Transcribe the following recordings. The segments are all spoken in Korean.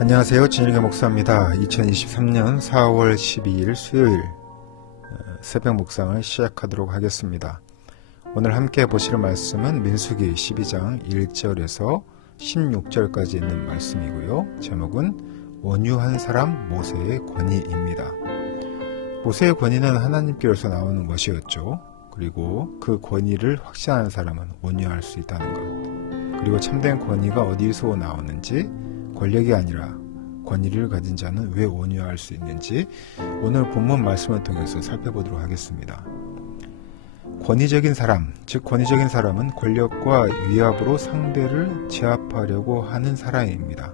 안녕하세요. 진일교 목사입니다. 2023년 4월 12일 수요일 새벽 묵상을 시작하도록 하겠습니다. 오늘 함께 보실 말씀은 민수기 12장 1절에서 16절까지 있는 말씀이고요. 제목은 온유한 사람 모세의 권위입니다. 모세의 권위는 하나님께로서 나오는 것이었죠. 그리고 그 권위를 확신하는 사람은 온유할 수 있다는 것. 그리고 참된 권위가 어디서 나오는지, 권력이 아니라 권위를 가진 자는 왜 온유할 수 있는지 오늘 본문 말씀을 통해서 살펴보도록 하겠습니다. 권위적인 사람, 즉 권위적인 사람은 권력과 위압으로 상대를 제압하려고 하는 사람입니다.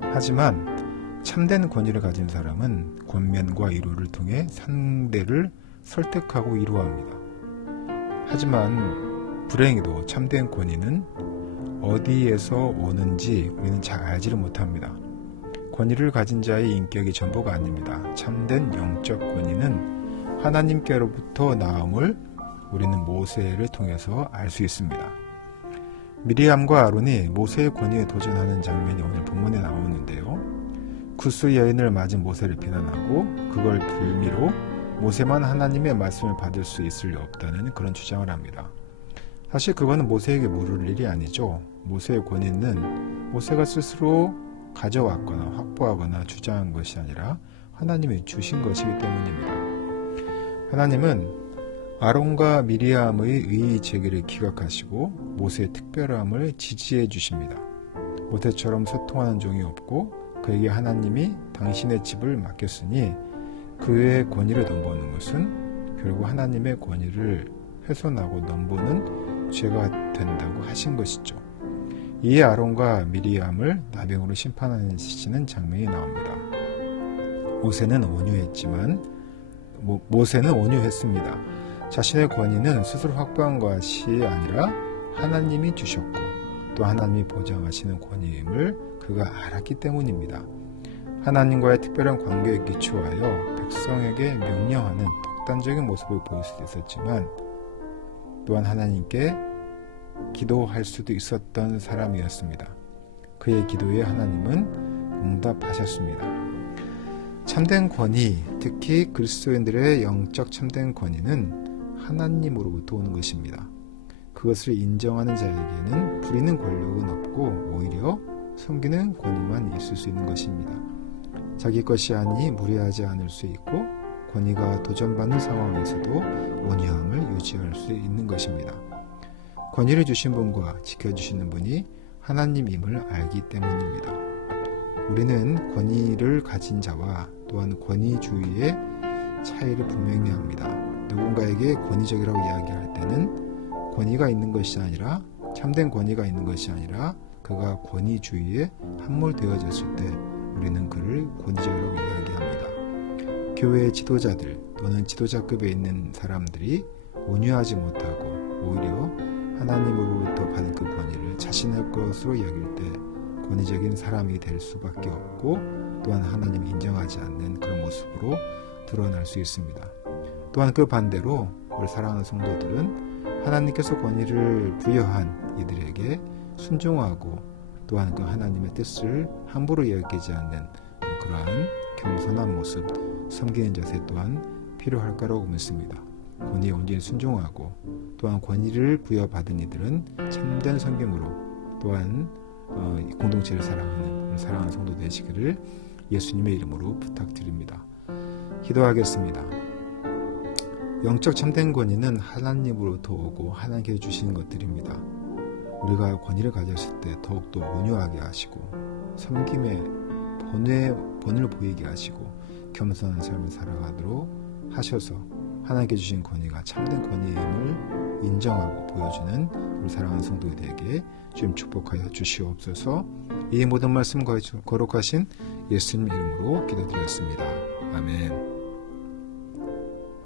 하지만 참된 권위를 가진 사람은 권면과 위로를 통해 상대를 설득하고 위로합니다. 하지만 불행히도 참된 권위는 어디에서 오는지 우리는 잘 알지를 못합니다. 권위를 가진 자의 인격이 전부가 아닙니다. 참된 영적 권위는 하나님께로부터 나옴을 우리는 모세를 통해서 알 수 있습니다. 미리암과 아론이 모세의 권위에 도전하는 장면이 오늘 본문에 나오는데요. 구스 여인을 맞은 모세를 비난하고 그걸 빌미로 모세만 하나님의 말씀을 받을 수 있을 리 없다는 그런 주장을 합니다. 사실 그거는 모세에게 물을 일이 아니죠. 모세의 권위는 모세가 스스로 가져왔거나 확보하거나 주장한 것이 아니라 하나님이 주신 것이기 때문입니다. 하나님은 아론과 미리암의 의의 제기를 기각하시고 모세의 특별함을 지지해 주십니다. 모세처럼 소통하는 종이 없고 그에게 하나님이 당신의 집을 맡겼으니 그의 권위를 넘보는 것은 결국 하나님의 권위를 훼손하고 넘보는 죄가 된다고 하신 것이죠. 이에 아론과 미리암을 나병으로 심판하시는 장면이 나옵니다. 모세는 온유했습니다. 자신의 권위는 스스로 확보한 것이 아니라 하나님이 주셨고 또 하나님이 보장하시는 권위임을 그가 알았기 때문입니다. 하나님과의 특별한 관계에 기초하여 백성에게 명령하는 독단적인 모습을 보일 수도 있었지만 또한 하나님께 기도할 수도 있었던 사람이었습니다. 그의 기도에 하나님은 응답하셨습니다. 참된 권위, 특히 그리스도인들의 영적 참된 권위는 하나님으로부터 오는 것입니다. 그것을 인정하는 자에게는 부리는 권력은 없고 오히려 섬기는 권위만 있을 수 있는 것입니다. 자기 것이 아니 무례하지 않을 수 있고 권위가 도전받는 상황에서도 온유함을 유지할 수 있는 것입니다. 권위를 주신 분과 지켜주시는 분이 하나님임을 알기 때문입니다. 우리는 권위를 가진 자와 또한 권위주의의 차이를 분명히 합니다. 누군가에게 권위적이라고 이야기할 때는 권위가 있는 것이 아니라 참된 권위가 있는 것이 아니라 그가 권위주의에 함몰되어졌을 때 우리는 그를 권위적이라고 이야기합니다. 교회의 지도자들 또는 지도자급에 있는 사람들이 온유하지 못하고 오히려 하나님으로부터 받은 그 권위를 자신의 것으로 여길 때 권위적인 사람이 될 수밖에 없고 또한 하나님이 인정하지 않는 그런 모습으로 드러날 수 있습니다. 또한 그 반대로 우리 사랑하는 성도들은 하나님께서 권위를 부여한 이들에게 순종하고 또한 그 하나님의 뜻을 함부로 여기지 않는 그러한 겸손한 모습, 섬기는 자세 또한 필요할 거라고 믿습니다. 권위에 온전히 순종하고 또한 권위를 부여받은 이들은 참된 성경으로 또한 공동체를 사랑하는 성도 되시기를 예수님의 이름으로 부탁드립니다. 기도하겠습니다. 영적 참된 권위는 하나님으로부터 오고 하나님께서 주시는 것들입니다. 우리가 권위를 가졌을 때 더욱더 온유하게 하시고 섬김의 본을 보이게 하시고 겸손한 삶을 살아가도록 하셔서 하나님께 주신 권위가 참된 권위임을 인정하고 보여주는 우리 사랑하는 성도들에게 주님 축복하여 주시옵소서. 이 모든 말씀 거룩하신 예수님 이름으로 기도드렸습니다. 아멘.